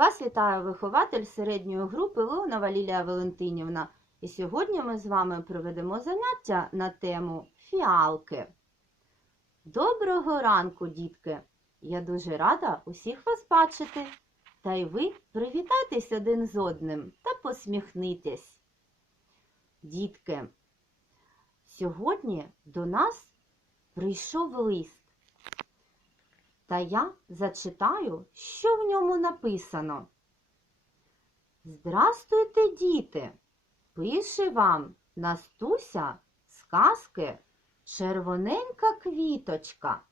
Вас вітає вихователь середньої групи Леонова Лілія Валентинівна. І сьогодні ми з вами проведемо заняття на тему фіалки. Доброго ранку, дітки! Я дуже рада усіх вас бачити. Та й ви привітайтесь один з одним та посміхнитесь. Дітки, сьогодні до нас прийшов лист. Та я зачитаю, що в ньому написано. Здрастуйте, діти! Пише вам Настуся сказки Червоненька квіточка.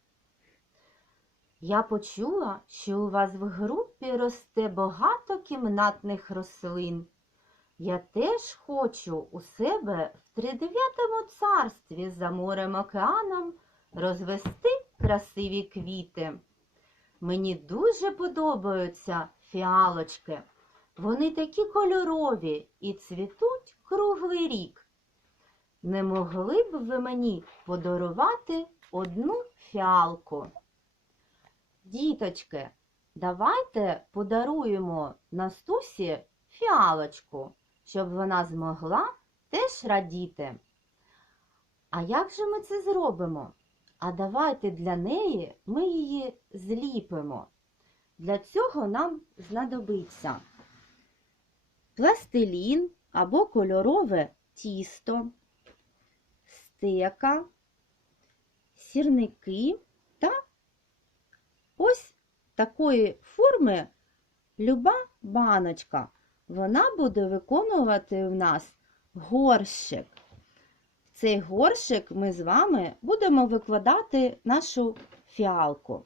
Я почула, що у вас в групі росте багато кімнатних рослин. Я теж хочу у себе в тридев'ятому царстві за морем океаном розвести красиві квіти. Мені дуже подобаються фіалочки. Вони такі кольорові і цвітуть круглий рік. Не могли б ви мені подарувати одну фіалку? Діточки, давайте подаруємо Настусі фіалочку, щоб вона змогла теж радіти. А як же ми це зробимо? А давайте для неї ми її зліпимо. Для цього нам знадобиться пластилін або кольорове тісто, стека, сірники та ось такої форми люба баночка. Вона буде виконувати в нас горщик. Цей горщик ми з вами будемо викладати нашу фіалку.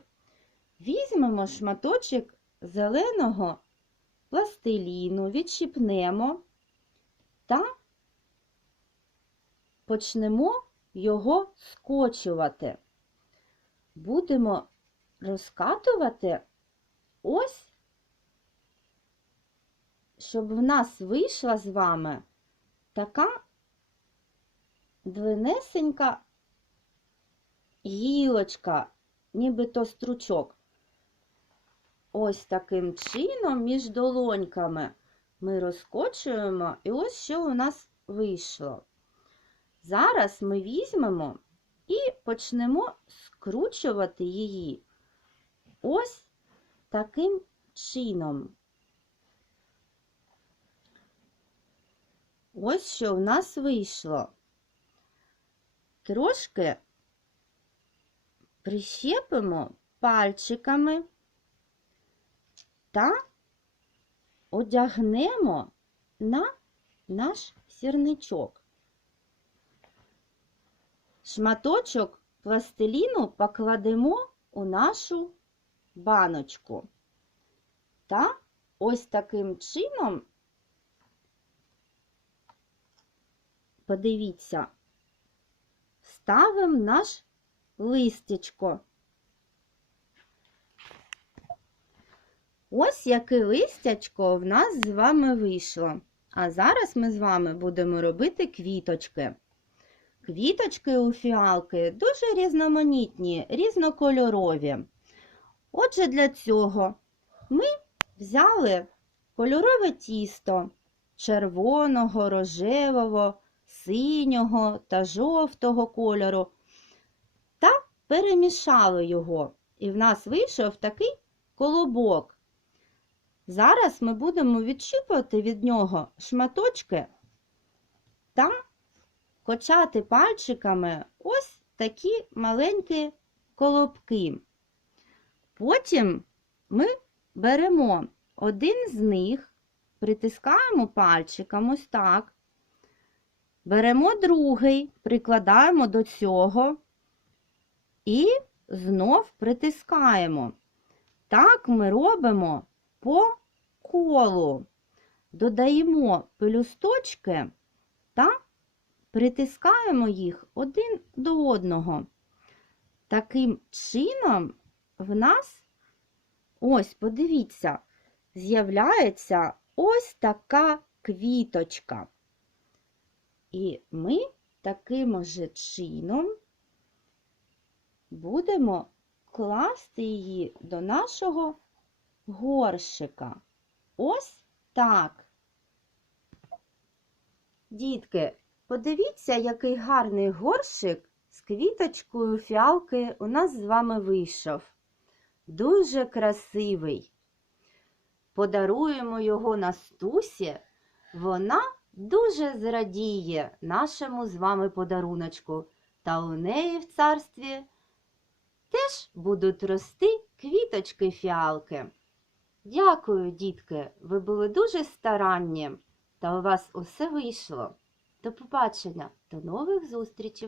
Візьмемо шматочок зеленого пластиліну, відщіпнемо та почнемо його скочувати. Будемо розкатувати ось, щоб в нас вийшла з вами така длинесенька гілочка, нібито стручок. Ось таким чином між долоньками ми розкочуємо, і ось що у нас вийшло. Зараз ми візьмемо і почнемо скручувати її ось таким чином. Ось що в нас вийшло. Трошки прищепимо пальчиками та одягнемо на наш сірничок. Шматочок пластиліну покладемо у нашу баночку. Та ось таким чином, подивіться, ставимо наш листячко. Ось яке листячко в нас з вами вийшло. А зараз ми з вами будемо робити квіточки. Квіточки у фіалки дуже різноманітні, різнокольорові. Отже, для цього ми взяли кольорове тісто червоного, рожевого, синього та жовтого кольору та перемішали його. І в нас вийшов такий колобок. Зараз ми будемо відщипувати від нього шматочки та кочати пальчиками ось такі маленькі колобки. Потім ми беремо один з них, притискаємо пальчиком ось так. Беремо другий, прикладаємо до цього і знов притискаємо. Так ми робимо по колу. Додаємо пелюсточки та притискаємо їх один до одного. Таким чином в нас, ось, подивіться, з'являється ось така квіточка. І ми таким же чином будемо класти її до нашого горшика. ось так. Дітки, подивіться, який гарний горшик з квіточкою фіалки у нас з вами вийшов. Дуже красивий. Подаруємо його Настусі. Вона дуже зрадіє нашому з вами подаруночку. Та у неї в царстві теж будуть рости квіточки фіалки. Дякую, дітки, ви були дуже старанні, та у вас усе вийшло. До побачення, до нових зустрічей!